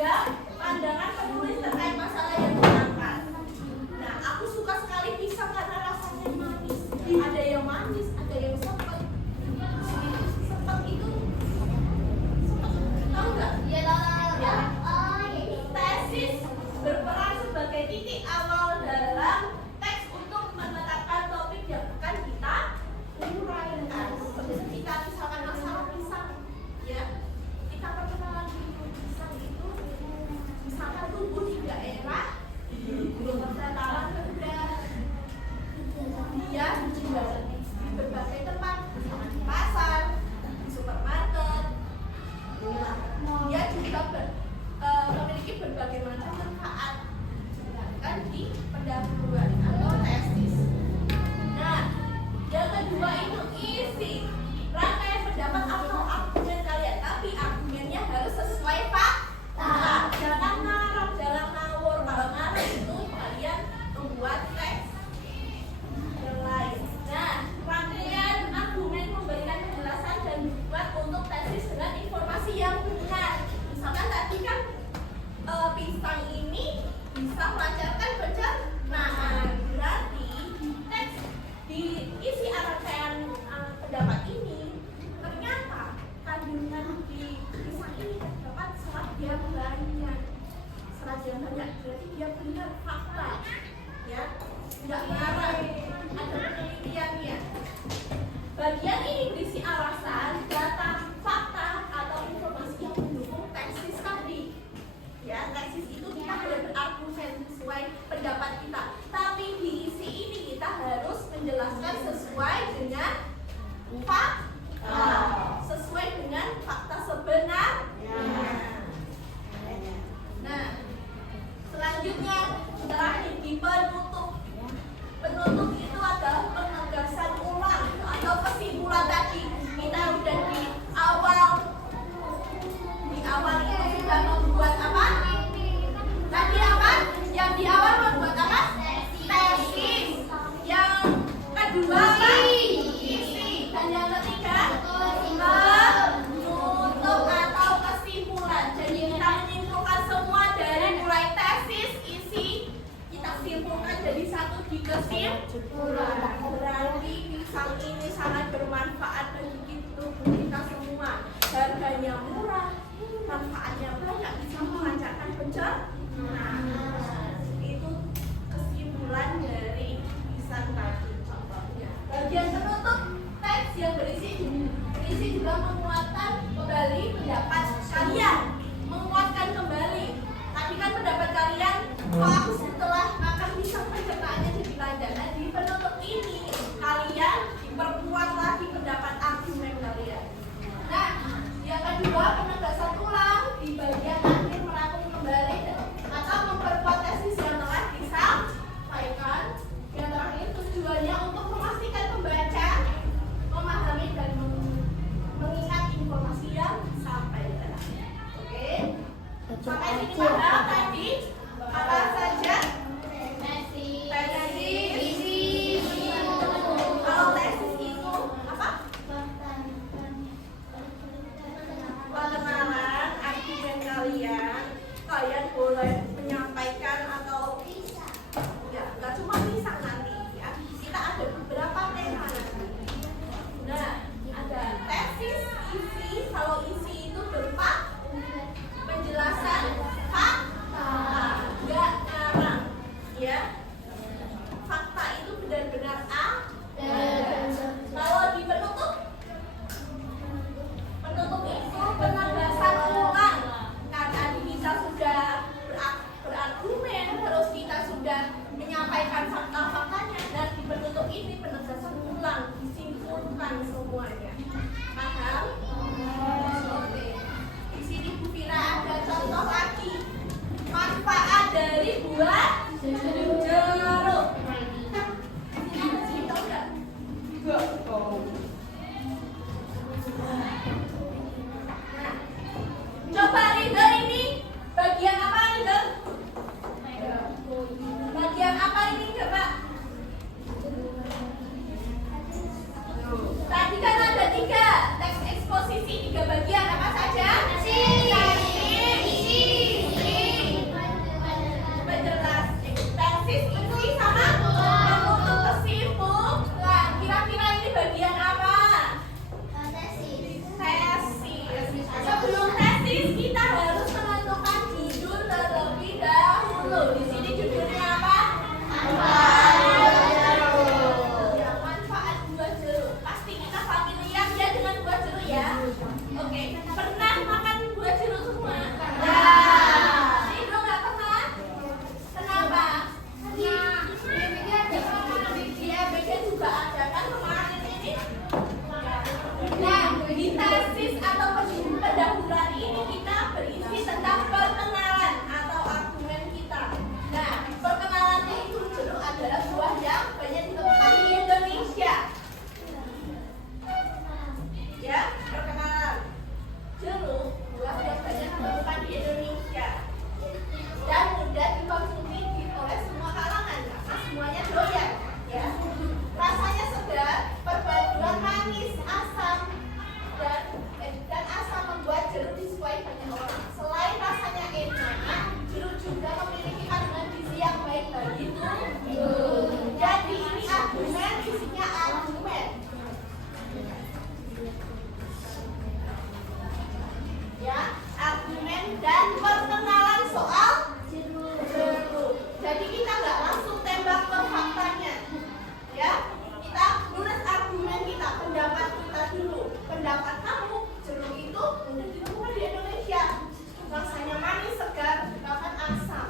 juga pandangan penulis terkait masalah yang diangkat. Nah, aku suka sekali pisang karena rasanya manis. Ada yang manis, ada yang sepet. Sepet itu, tahu nggak? Ya, tahu. Ya. Tesis berperan sebagai titik awal dalam teks untuk menetapkan topik yang akan kita uraikan. Seperti kita misalkan masalah pisang, ya. Kita perkenalan dulu pisang itu misalkan tumbuh di daerah persetaan rendah. Dia dijual di berbagai tempat, misalkan di pasar, di supermarket. Dia juga memiliki berbagai macam manfaat, sedangkan di pendahuluan atau tesis. Nah, yang kedua itu isi rangkaian pendapat atau argumen kalian, tapi argumennya harus sesuai fakta. Jangan ngarang, jangan ngawur. Kalau ngarang itu kalian membuat teks yang lain. Nah, rangkaian argumen memberikan penjelasan dan dibuat untuk tesis dengan informasi yang benar. Misalkan tadi kan pisang ini bisa melancarkan pencernaan. Berarti teks diisi rangkaian pendapat ini ternyata kandungan di pisang ini terdapat serat yang banyak. Serat yang banyak berarti dia benar fakta, ya, tidak ngarang. Ada penelitiannya. Bagian ini berisi alasan, data, fakta atau informasi yang mendukung tesis tadi. Ya, tesis itu kita boleh berargumen sesuai pendapat kita, tapi di isi ini kita harus menjelaskan sesuai dengan fakta, sesuai dengan fakta sebenarnya. Nah, selanjutnya terakhir di penutup. Penutup itu adalah penegasan ulang atau kesimpulan tadi. Kita udah di awal itu sudah membuat apa? Tadi apa? Yang di awal membuat apa? Tesis. Yang kedua apa? Isi. Dan yang ketiga penutup atau kesimpulan. Jadi kita menyimpulkan semua dari mulai tesis, isi, kita simpulkan jadi satu di kesimpulan. Berarti pisang ini sangat bermanfaat bagi tubuh kita semua. Harganya murah, manfaatnya banyak, bisa melancarkan pencernaan. Itu kesimpulan dari pisang tadi contohnya. Bagian penutup teks yang berisi juga menguatkan kembali pendapat kalian. Menguatkan kembali. Tadi kan pendapat kalian, kok aku setelah makan pisang pencernaannya jadi lancar. Nah, di penutup ini kalian diperkuat lagi pendapat argumen kalian. Nah, yang kedua penegasan ulang di bagian akhir merangkum kembali atau memperkuat tesis yang telah disampaikan. Yang terakhir tujuannya untuk memastikan pembaca memahami dan mengingat informasi yang disampaikan. Oke? Sampai sini paham tadi apa saja? Tesis. Kalau tesis itu apa? Pengenalan argumen kalian boleh menyampaikan atau ya nggak cuma pisang nanti ya, kita ada beberapa tema nanti. Nah, ada tesis, isi. Kalau isi itu berupa penjelasan fakta, nggak ngarang, ya. Fakta itu benar-benar ada. Kalau di penutup itu penegasan ulang. Nah, tadi kita sudah berargumen, terus kita sudah menyampaikan fakta-faktanya, dan di penutup ini penegasan ulang, disimpulkan semuanya. Paham? Oke. Di sini Bu Fira ada contoh lagi. Manfaat dari buah jeruk. Ini ada cerita enggak? Enggak tahu. Nah, coba Ridho ini bagian apa Ridho? Bagian apa ini coba? Tadi kan ada 3 teks eksposisi, 3 bagian apa saja? Isi, perkenalan soal jeruk. Jadi kita nggak langsung tembak ke faktanya, ya. Kita nulis argumen kita, pendapat kita dulu. Pendapat kamu, jeruk itu udah ditemukan di Indonesia. Rasanya manis, segar, bahkan asam.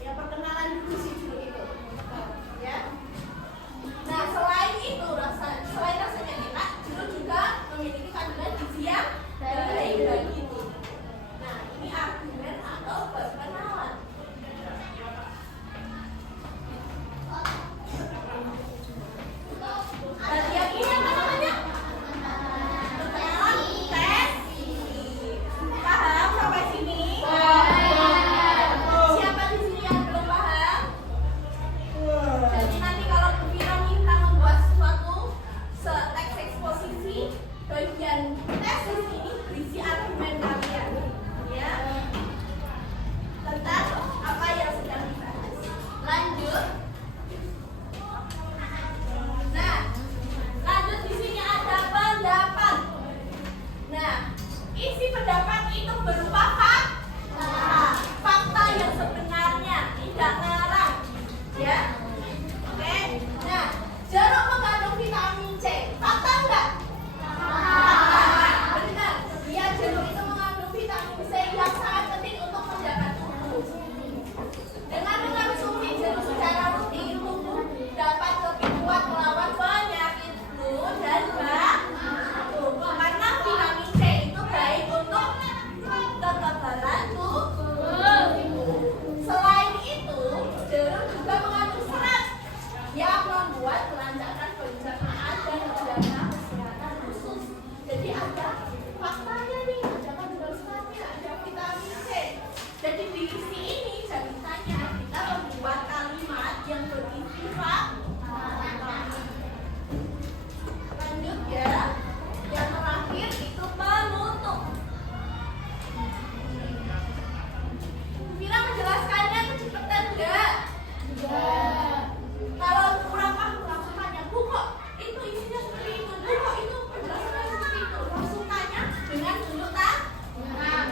Ya, perkenalan dulu si jeruk itu, ya. Nah, selain itu, selain rasanya enak, jeruk juga memiliki kandungan gizi yang baik bagi tubuh. Nah, ini argumen atau perkenalan. Bagian ini apa namanya? Perkenalan tes. Paham sampai sini? Siapa di sini yang belum paham? Jadi nanti kalau Bu Vira minta membuat sesuatu teks eksposisi, bagian tes di sini berisi argumen kalian, ya, tentang apa yang sedang dibahas. Lanjut. Nah, lanjut di sini ada pendapat. Nah, isi pendapat itu berupa fakta yang sebenarnya, tidak ngarang, ya. Oke. Nah, jeruk mengandung vitamin C. Fakta enggak? Benar. Ya, jeruk itu mengandung vitamin C yang sangat penting untuk menjaga tubuh. Dengan mengonsumsi jeruk secara rutin, tubuh dapat lebih kuat melawan penyakit flu dan batuk. Karena vitamin C itu baik untuk kekebalan tubuh. Selain itu, jeruk juga mengandung serat yang membuat kelancaran pencernaan dan menjaga kesehatan usus. Jadi ada faktanya nih, ada kandungan seratnya, ada vitamin C. Jadi di isi ini ceritanya kita membuat kalimat yang berisi fakta. Lanjut ya. Yang terakhir itu penutup. Vira menjelaskannya kecepatan enggak? Kalau kurang paham langsung tanya, Bu kok itu isinya seperti itu, Bu kok itu penjelasannya seperti itu, langsung tanya dengan tunjuk tangan.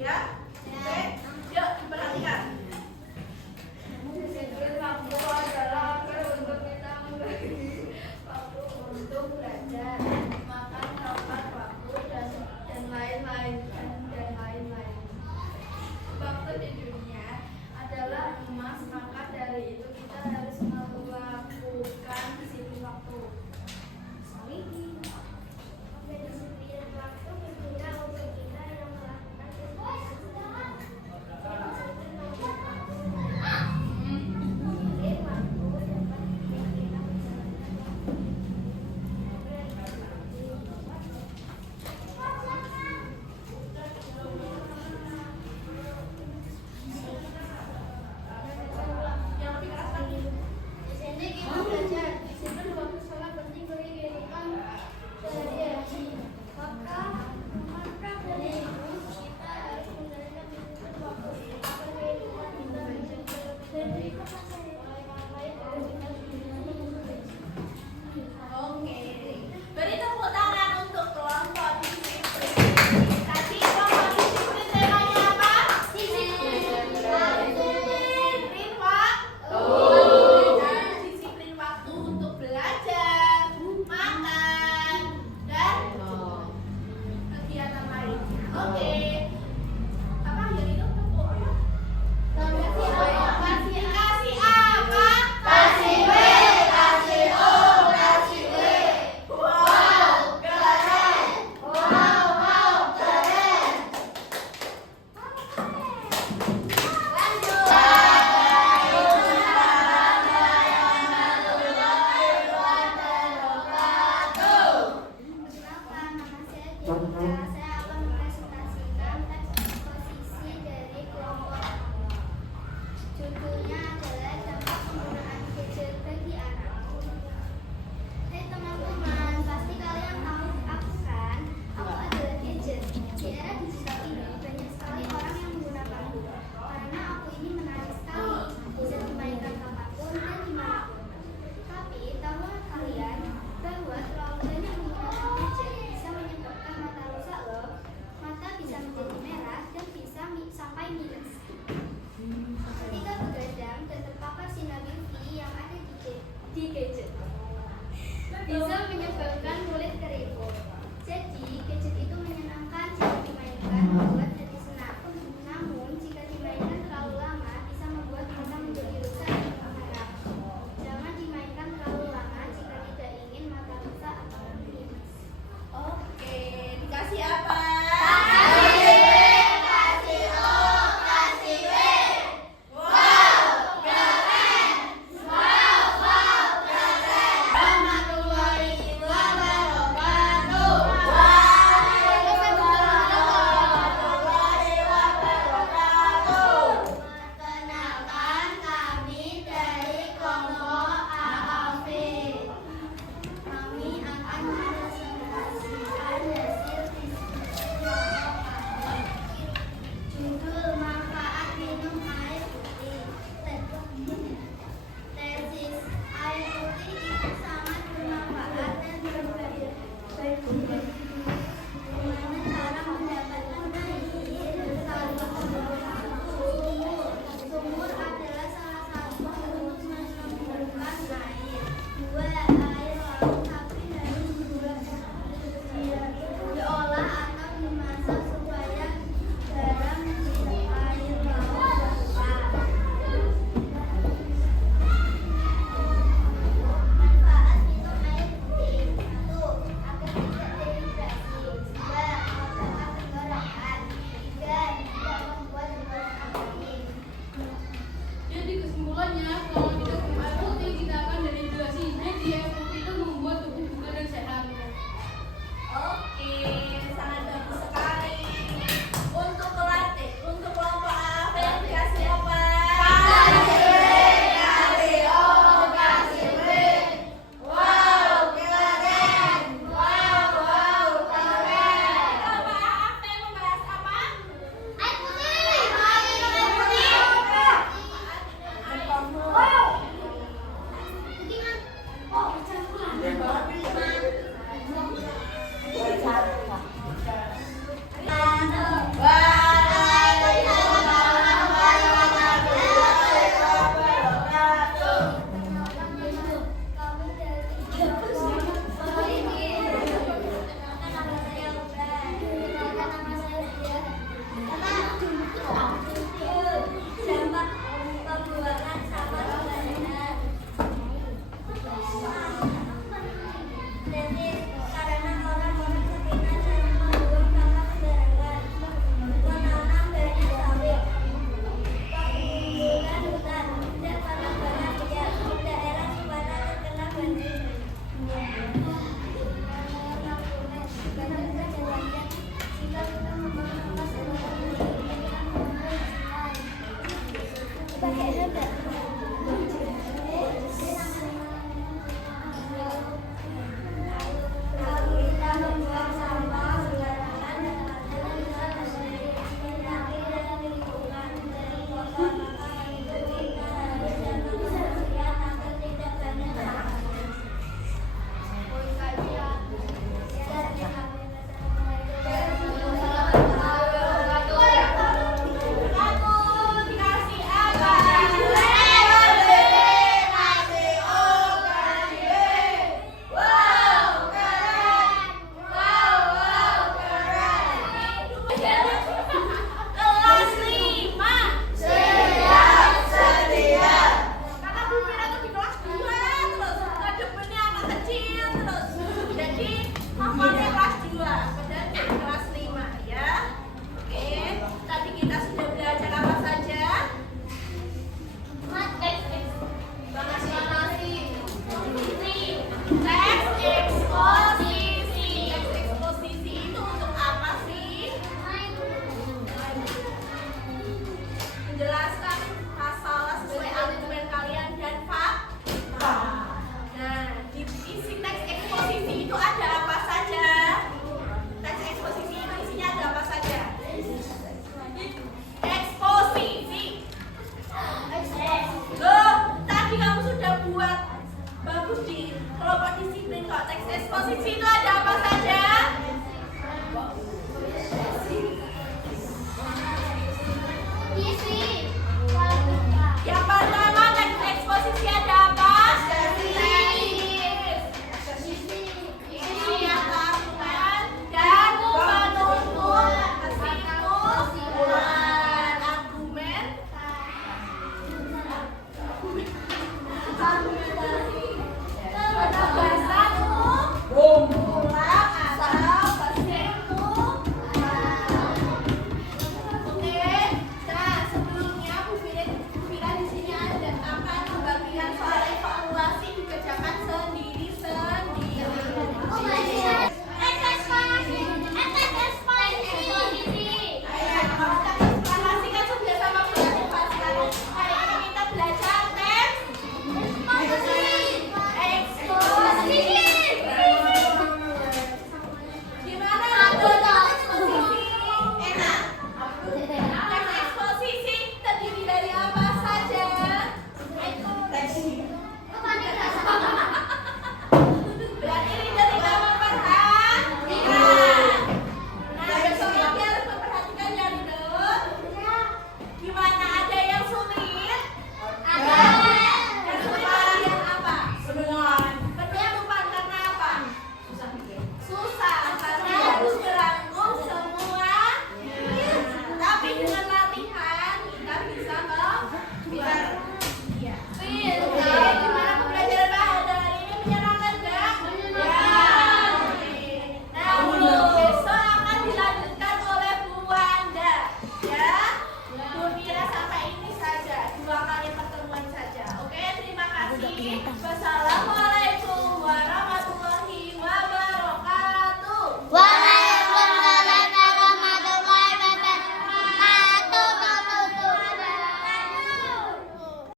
Ya. Oke.